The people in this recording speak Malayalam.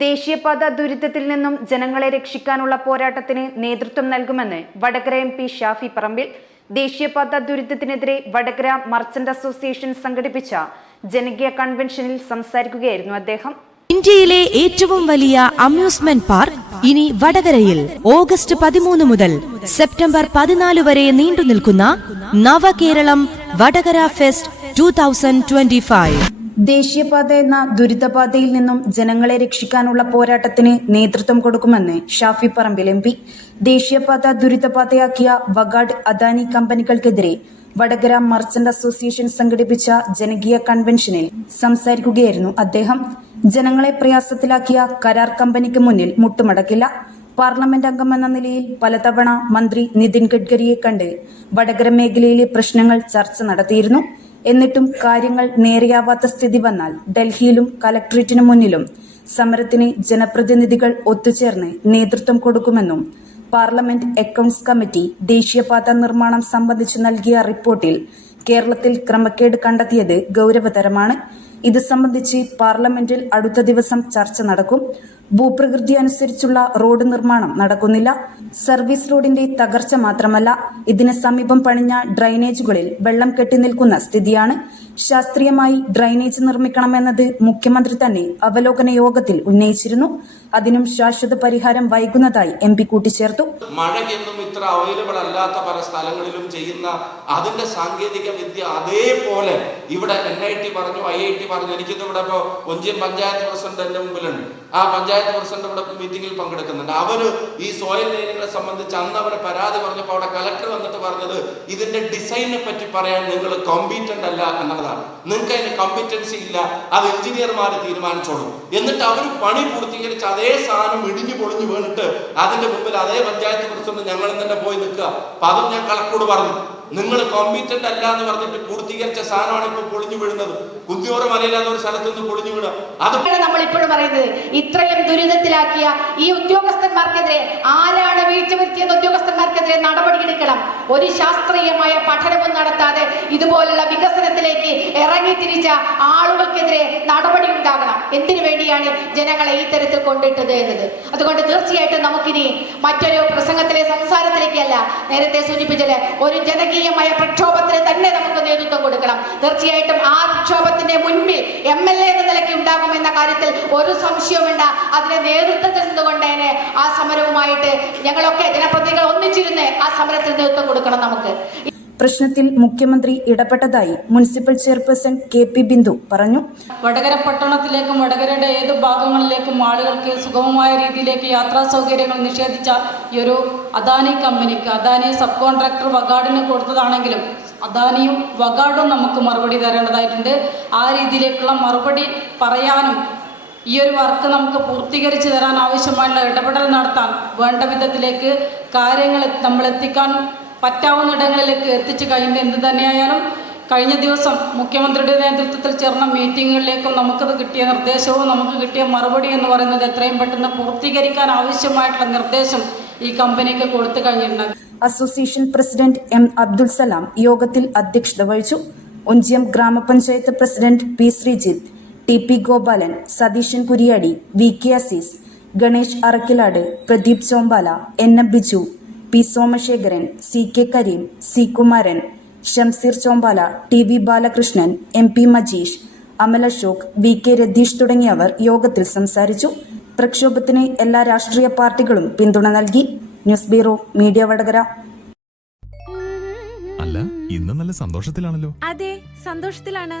ദേശീയപാത ദുരിതത്തിൽ നിന്നും ജനങ്ങളെ രക്ഷിക്കാനുള്ള പോരാട്ടത്തിന് നേതൃത്വം നൽകുമെന്ന് വടകര എം പി ഷാഫി പറമ്പിൽ ദേശീയപാത ദുരിതത്തിനെതിരെ വടകര മർച്ചന്റ് അസോസിയേഷൻ സംഘടിപ്പിച്ച ജനകീയ കൺവെൻഷനിൽ സംസാരിക്കുകയായിരുന്നു അദ്ദേഹം. ഇന്ത്യയിലെ ഏറ്റവും വലിയ അമ്യൂസ്മെന്റ് പാർക്ക് ഇനി വടകരയിൽ ഓഗസ്റ്റ് പതിമൂന്ന് മുതൽ സെപ്റ്റംബർ പതിനാല് വരെ നീണ്ടു നിൽക്കുന്ന Navakeralam Vadakara fest two thousand twenty five. ദേശീയപാത എന്ന ദുരിതപാതയിൽ നിന്നും ജനങ്ങളെ രക്ഷിക്കാനുള്ള പോരാട്ടത്തിന് നേതൃത്വം കൊടുക്കുമെന്ന് ഷാഫി പറമ്പിൽ എം പി. ദേശീയപാത ദുരിതപാതയാക്കിയ വഗാഡ് അദാനി കമ്പനികൾക്കെതിരെ വടകര മർച്ചന്റ് അസോസിയേഷൻ സംഘടിപ്പിച്ച ജനകീയ കൺവെൻഷനിൽ സംസാരിക്കുകയായിരുന്നു അദ്ദേഹം. ജനങ്ങളെ പ്രയാസത്തിലാക്കിയ കരാർ കമ്പനിക്ക് മുന്നിൽ മുട്ടുമടക്കില്ല. പാർലമെന്റ് അംഗമെന്ന നിലയിൽ പലതവണ മന്ത്രി നിതിൻ ഗഡ്കരിയെ കണ്ട് വടകര മേഖലയിലെ പ്രശ്നങ്ങൾ ചർച്ച നടത്തിയിരുന്നു. എന്നിട്ടും കാര്യങ്ങൾ നേരെയാവാത്ത സ്ഥിതി വന്നാൽ ഡൽഹിയിലും കലക്ട്രേറ്റിനു മുന്നിലും സമരത്തിന് ജനപ്രതിനിധികൾ ഒത്തുചേർന്ന് നേതൃത്വം കൊടുക്കുമെന്നും പാർലമെന്റ് അക്കൌണ്ട്സ് കമ്മിറ്റി ദേശീയപാത നിർമ്മാണം സംബന്ധിച്ച് നൽകിയ റിപ്പോർട്ടിൽ കേരളത്തിൽ ക്രമക്കേട് കണ്ടെത്തിയത് ഗൗരവതരമാണ്. ഇത് സംബന്ധിച്ച് പാർലമെന്റിൽ അടുത്ത ദിവസം ചർച്ച നടക്കും. ഭൂപ്രകൃതി അനുസരിച്ചുള്ള റോഡ് നിർമ്മാണം നടക്കുന്നില്ല. സർവീസ് റോഡിന്റെ തകർച്ച മാത്രമല്ല ഇതിന് സമീപം പണിഞ്ഞ ഡ്രൈനേജുകളിൽ വെള്ളം കെട്ടി നിൽക്കുന്ന സ്ഥിതിയാണ്. ശാസ്ത്രീയമായി ഡ്രൈനേജ് നിർമ്മിക്കണമെന്നത് മുഖ്യമന്ത്രി തന്നെ അവലോകന യോഗത്തിൽ ഉന്നയിച്ചിരുന്നു. അതിനും ശാശ്വത പരിഹാരം വൈകുന്നതായി എം പി കൂട്ടിച്ചേർത്തു. മഴയ്ക്കൊന്നും ഇത്ര അവൈലബിൾ അല്ലാത്ത പല സ്ഥലങ്ങളിലും ചെയ്യുന്ന അതിന്റെ സാങ്കേതിക വിദ്യ അതേപോലെ ഇവിടെ എൻ ഐ ടി പറഞ്ഞു ഐ ഐ ടി പറഞ്ഞു. എനിക്കിന്ന് ഇവിടെ ഇപ്പോ ഒഞ്ചിയം പഞ്ചായത്ത് പ്രസിഡന്റ് എന്റെ മുമ്പിലുണ്ട്. ആ പഞ്ചായത്ത് പ്രസിഡന്റ് ഇവിടെ മീറ്റിംഗിൽ പങ്കെടുക്കുന്നുണ്ട്. അവർ ഈ സോയിൽ ലൈനുകളെ സംബന്ധിച്ച് അന്ന് അവരെ പരാതി പറഞ്ഞപ്പോൾ അവിടെ കലക്ടർ വന്നിട്ട് പറഞ്ഞത് ഇതിന്റെ ഡിസൈനെ പറ്റി പറയാൻ നിങ്ങൾ കോമ്പീറ്റന്റ് അല്ല എന്നതാണ് നിങ്ങൾക്ക് അതിന് കമ്പിറ്റൻസി ഇല്ല. അത് എഞ്ചിനീയർമാർ തീരുമാനിച്ചോളും. എന്നിട്ട് അവർ പണി പൂർത്തീകരിച്ച് അതേ സാധനം ഇടിഞ്ഞു പൊളിഞ്ഞു വീണിട്ട് അതിന്റെ മുമ്പിൽ അതേ പഞ്ചായത്ത് പ്രസിഡന്റ് ഞങ്ങൾ തന്നെ പോയി നിൽക്കുക. അപ്പൊ അതും ഞാൻ കളക്ടറോട് പറഞ്ഞു. നിങ്ങൾ കോമ്പീറ്റന്റ് അല്ല എന്ന് പറഞ്ഞിട്ട് പൂർത്തീകരിച്ച സാധനമാണ് ഇപ്പൊ പൊളിഞ്ഞു വീഴുന്നത്. കുത്തിയോറ മലയില്ലാത്ത ഒരു സ്ഥലത്ത് നിന്ന് പൊളിഞ്ഞു വീഴുക അത് നമ്മൾ ഇപ്പോഴും പറയുന്നത്. ഇത്രയും ദുരിതത്തിലാക്കിയ ഈ ഉദ്യോഗസ്ഥന്മാർക്കെതിരെ ആരാണ് വീഴ്ച വരുത്തിയത് ഉദ്യോഗസ്ഥന്മാർക്കെതിരെ നടപടിയെടുക്കണം. ഒരു ശാസ്ത്രീയമായ പഠനവും നടത്താതെ ഇതുപോലുള്ള വികസനത്തിലേക്ക് ഇറങ്ങി തിരിച്ച ആളുകൾക്കെതിരെ നടപടി ഉണ്ടാകണം എന്തിനു വേണ്ടിയാണ് ജനങ്ങളെ ഈ തരത്തിൽ കൊണ്ടിട്ടത് എന്നത്? അതുകൊണ്ട് തീർച്ചയായിട്ടും നമുക്കിനി മറ്റൊരു പ്രസംഗത്തിലെ സംസാരത്തിലേക്കല്ല നേരത്തെ സൂചിപ്പിച്ചത് ഒരു ജനകീയമായ പ്രക്ഷോഭത്തിന് തന്നെ നമുക്ക് നേതൃത്വം കൊടുക്കണം. തീർച്ചയായിട്ടും ആ പ്രക്ഷോഭത്തിന്റെ മുൻപിൽ എം എൽ എ എന്ന നിലയ്ക്ക് ഉണ്ടാകുമെന്ന കാര്യത്തിൽ ഒരു സംശയവും അതിനെ നേതൃത്വത്തിൽ നിന്നുകൊണ്ട് തന്നെ ആ സമരവുമായിട്ട് ഞങ്ങളൊക്കെ ജനപ്രതികൾ ഒന്നിച്ചിരുന്ന് ആ സമരത്തിൽ നേതൃത്വം കൊടുക്കണം നമുക്ക്. പ്രശ്നത്തിൽ മുഖ്യമന്ത്രി ഇടപെട്ടതായി municipal chairperson K P Bindu പറഞ്ഞു. വടകര പട്ടണത്തിലേക്കും വടകരയുടെ ഏത് ഭാഗങ്ങളിലേക്കും ആളുകൾക്ക് സുഗമമായ രീതിയിലേക്ക് യാത്രാ സൗകര്യങ്ങൾ നിഷേധിച്ച ഈ ഒരു അദാനി കമ്പനിക്ക് അദാനി സബ് കോൺട്രാക്ടർ വഗാഡിന് കൊടുത്തതാണെങ്കിലും അദാനിയും വഗാഡും നമുക്ക് മറുപടി തരേണ്ടതായിട്ടുണ്ട്. ആ രീതിയിലേക്കുള്ള മറുപടി പറയാനും ഈ ഒരു വർക്ക് നമുക്ക് പൂർത്തീകരിച്ച് തരാൻ ആവശ്യമായുള്ള ഇടപെടൽ നടത്താൻ വേണ്ട വിധത്തിലേക്ക് കാര്യങ്ങൾ നമ്മൾ എത്തിക്കാൻ പറ്റാവുന്ന ഇടങ്ങളിലേക്ക് എത്തിച്ചു കഴിഞ്ഞ എന്ത് തന്നെയായാലും കഴിഞ്ഞ ദിവസം മുഖ്യമന്ത്രിയുടെ നേതൃത്വത്തിൽ ചേർന്ന മീറ്റിങ്ങുകളിലേക്കും നമുക്കത് കിട്ടിയ നിർദ്ദേശവും നമുക്ക് കിട്ടിയ മറുപടി എന്ന് പറയുന്നത് എത്രയും പെട്ടെന്ന് പൂർത്തീകരിക്കാൻ ആവശ്യമായിട്ടുള്ള നിർദ്ദേശം ഈ കമ്പനിക്ക് കൊടുത്തു കഴിഞ്ഞിട്ടുണ്ട്. Association president M Abdul Salam യോഗത്തിൽ അധ്യക്ഷത വഹിച്ചു. ഒഞ്ചിയം ഗ്രാമപഞ്ചായത്ത് president P Sreejith T P Gopalan Satheesan Kuriyadi V K Azeez Ganesh Arakkilad Pradeep Chombala N M Biju P Somasekharan C K Kareem C Kumaran Shamseer Chombala T V Balakrishnan M P Majeesh Amal Ashok V K Ratheesh തുടങ്ങിയവർ യോഗത്തിൽ സംസാരിച്ചു. പ്രക്ഷോഭത്തിന് എല്ലാ രാഷ്ട്രീയ പാർട്ടികളും പിന്തുണ നൽകി. News bureau media Vadakara. അല്ല ഇന്ന് നല്ല സന്തോഷത്തിലാണല്ലോ. അതെ സന്തോഷത്തിലാണ്.